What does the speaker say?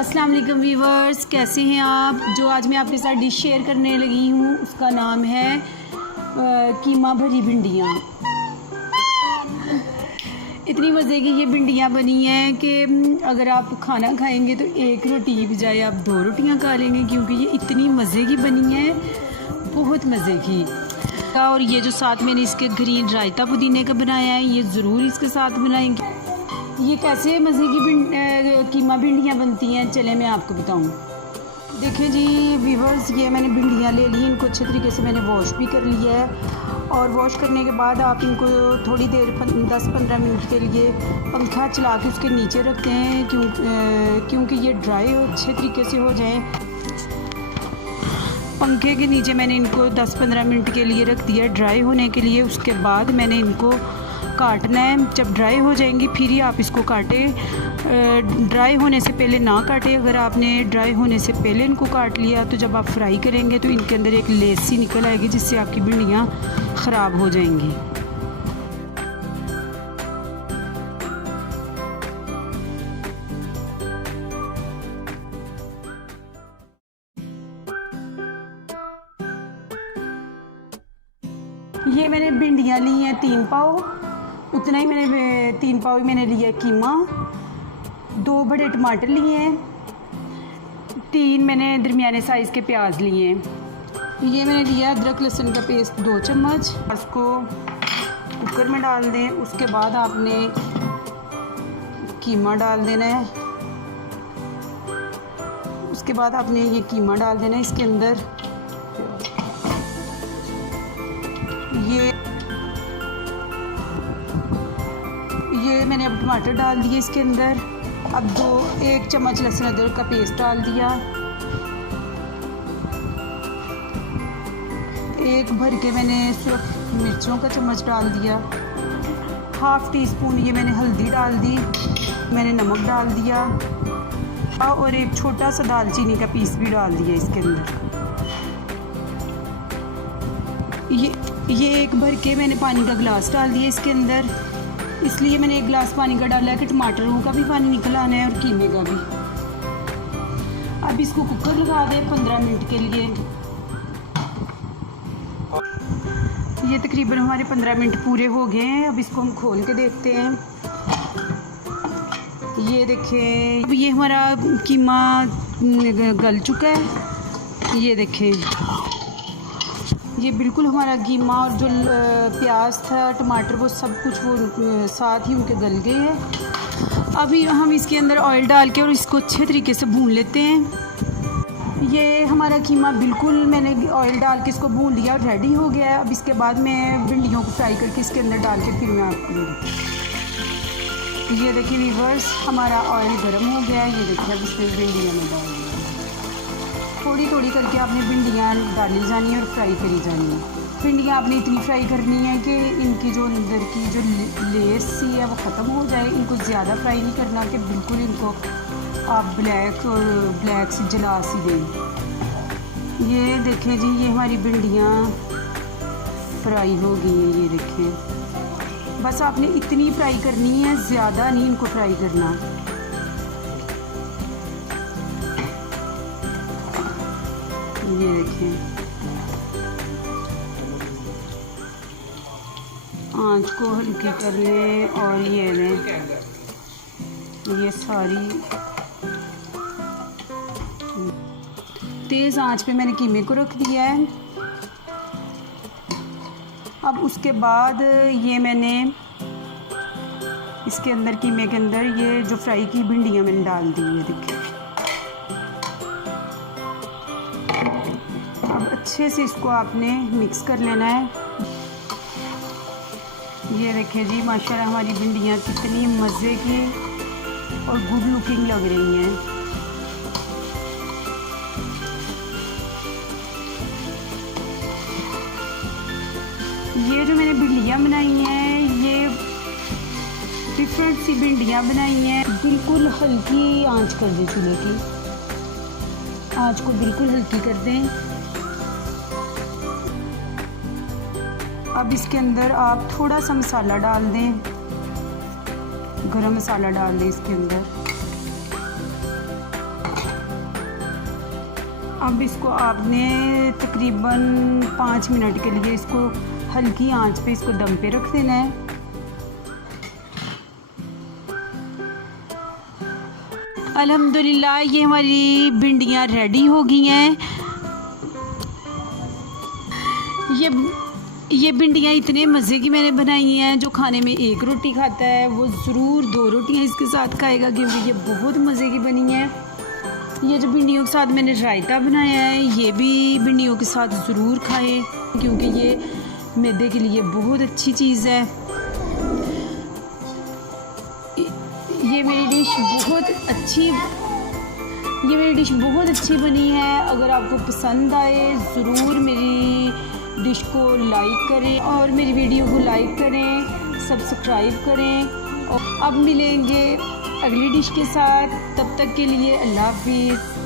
अस्सलाम वालेकुम व्यूवर्स, कैसे हैं आप। जो आज मैं आपके साथ डिश शेयर करने लगी हूँ उसका नाम है कीमा भरी भिंडियाँ। इतनी मज़े की ये भिंडियाँ बनी हैं कि अगर आप खाना खाएंगे तो एक रोटी की बजाय आप 2 रोटियाँ खा लेंगे, क्योंकि ये इतनी मज़े की बनी है, बहुत मज़े की। और ये जो साथ मैंने इसके ग्रीन रायता पुदीने का बनाया है, ये ज़रूर इसके साथ बनाएंगे। ये कैसे मज़े की कीमा भिंडियाँ बनती हैं, चले मैं आपको बताऊं। देखिए जी व्यूवर्स, ये मैंने भिंडियाँ ले ली, इनको अच्छे तरीके से मैंने वॉश भी कर लिया है। और वॉश करने के बाद आप इनको थोड़ी देर 10-15 मिनट के लिए पंखा चला के उसके नीचे रखते हैं, क्योंकि ये ड्राई अच्छे तरीके से हो जाएं। पंखे के नीचे मैंने इनको 10-15 मिनट के लिए रख दिया ड्राई होने के लिए। उसके बाद मैंने इनको काटना है। जब ड्राई हो जाएंगी फिर ही आप इसको काटें, ड्राई होने से पहले ना काटें। अगर आपने ड्राई होने से पहले इनको काट लिया तो जब आप फ्राई करेंगे तो इनके अंदर एक लेस सी निकल आएगी, जिससे आपकी भिंडियाँ ख़राब हो जाएंगी। ये मैंने भिंडियाँ ली हैं 3 पाव, उतना ही मैंने 3 पाव ही मैंने लिया कीमा। 2 बड़े टमाटर लिए हैं, 3 मैंने दरमियाने साइज़ के प्याज लिए हैं। ये मैंने लिया अदरक लहसुन का पेस्ट 2 चम्मच। उसको कुकर में डाल दें। उसके बाद आपने कीमा डाल देना है। उसके बाद आपने ये कीमा डाल देना है इसके अंदर। ये मैंने अब टमाटर डाल दिए इसके अंदर। अब 1 चम्मच लहसुन अदरक का पेस्ट डाल दिया। 1 भर के मैंने सिर्फ मिर्चों का चम्मच डाल दिया। ½ टीस्पून ये मैंने हल्दी डाल दी। मैंने नमक डाल दिया और 1 छोटा सा दालचीनी का पीस भी डाल दिया इसके अंदर। ये 1 भर के मैंने पानी का गिलास डाल दिया इसके अंदर। इसलिए मैंने 1 गिलास पानी का डाला है कि टमाटरों का भी पानी निकल आना है और कीमे का भी। अब इसको कुकर लगा दें 15 मिनट के लिए। ये तकरीबन हमारे 15 मिनट पूरे हो गए हैं। अब इसको हम खोल के देखते हैं। ये देखें, अब ये हमारा कीमा गल चुका है। ये देखें, ये बिल्कुल हमारा कीमा और जो प्याज था, टमाटर, वो सब कुछ वो साथ ही उनके गल गए हैं। अभी हम इसके अंदर ऑयल डाल के और इसको अच्छे तरीके से भून लेते हैं। ये हमारा कीमा बिल्कुल मैंने ऑयल डाल के इसको भून लिया और रेडी हो गया है। अब इसके बाद मैं भिंडियों को फ्राई करके इसके अंदर डाल के फिर मैं आपको ये देखिए व्यूअर्स, हमारा ऑयल गर्म हो गया है। ये देखिए अब इसमें भिंडियाँ में डाल दिया। थोड़ी थोड़ी करके आपने भिंडियाँ डाली जानी है और फ्राई करी जानी है। भिंडियाँ आपने इतनी फ्राई करनी है कि इनकी जो अंदर की जो लेस सी है वो ख़त्म हो जाए। इनको ज़्यादा फ्राई नहीं करना कि बिल्कुल इनको आप ब्लैक सी जला सी दें। ये देखें जी, ये हमारी भिंडियाँ फ्राई हो गई हैं। ये देखें, बस आपने इतनी फ्राई करनी है, ज़्यादा नहीं इनको फ्राई करना। ये देखें, आँच को हल्की कर लें और ये लें, ये सारी तेज़ आँच पे मैंने कीमे को रख दिया है। अब उसके बाद ये मैंने इसके अंदर कीमे के अंदर ये जो फ्राई की भिंडियाँ मैंने डाल दी है। देखिए, अब अच्छे से इसको आपने मिक्स कर लेना है। ये देखिए जी, माशाल्लाह हमारी भिंडियाँ कितनी मज़े की और गुड लुकिंग लग रही हैं। ये जो मैंने भिंडियाँ बनाई हैं, ये डिफरेंट सी भिंडियाँ बनाई हैं। बिल्कुल हल्की आंच कर दें, चूल्हे की आंच को बिल्कुल हल्की कर दें। अब इसके अंदर आप थोड़ा सा मसाला डाल दें, गरम मसाला डाल दें इसके अंदर। अब इसको आपने तकरीबन 5 मिनट के लिए इसको हल्की आंच पे इसको दम पे रख देना है। अल्हम्दुलिल्लाह ये हमारी भिंडियाँ रेडी हो गई हैं। ये भिंडियाँ इतने मज़े की मैंने बनाई हैं, जो खाने में एक रोटी खाता है वो ज़रूर 2 रोटियाँ इसके साथ खाएगा, क्योंकि ये बहुत मज़े की बनी है। ये जो भिंडियों के साथ मैंने रायता बनाया है, ये भी भिंडियों के साथ ज़रूर खाएं, क्योंकि ये मैदे के लिए बहुत अच्छी चीज़ है। ये मेरी डिश बहुत अच्छी बनी है। अगर आपको पसंद आए ज़रूर मेरी डिश को लाइक करें और मेरी वीडियो को लाइक करें, सब्सक्राइब करें। और अब मिलेंगे अगली डिश के साथ, तब तक के लिए अल्लाह हाफिज़।